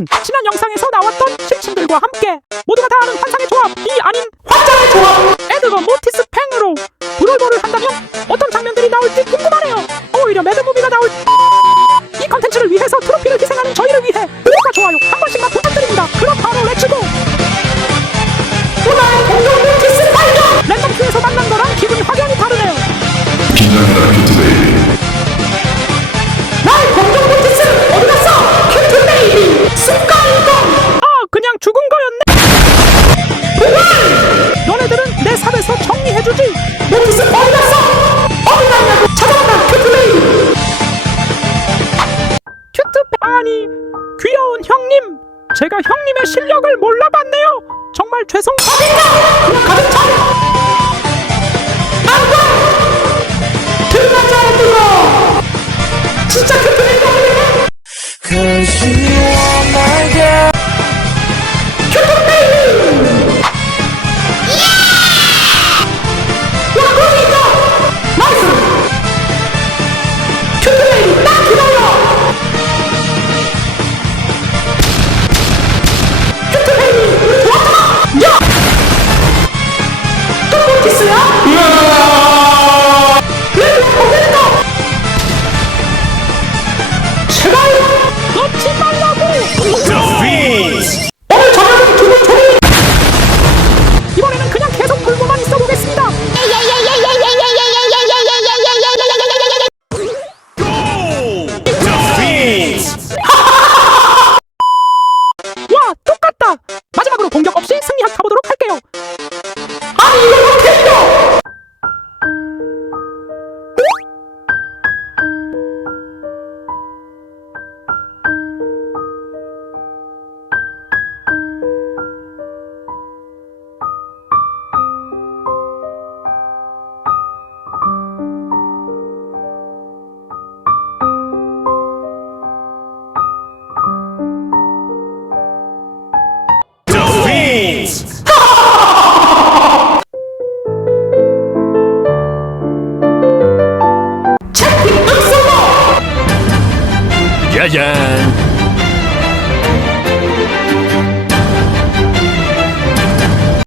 오늘은 지난 영상에서 나왔던 실친들과 함께 모두가 다 아는 환상의 조합이 아닌 환장의 조합. 에드거 모티스 팽으로 브롤볼을 한다면 어떤 장면들이 나올지 궁금하네요. 오히려 매드무비가 나올 이 컨텐츠를 위해서 트로피를 희생하는 저희를 위해 구독과 좋아요. 한 번씩만 부탁드립니다. 그럼 바로 렛츠고 오늘 공룡 모티스 발견! 랜덤 큐에서 만난 거랑 기분이 확연히 다르네요. 긴장해라 큐트베이 아니 귀여운 형님! 제가 형님의 실력을 몰라봤네요! 정말 죄송 어딨나 그냥 가득 차 Yes! 짜잔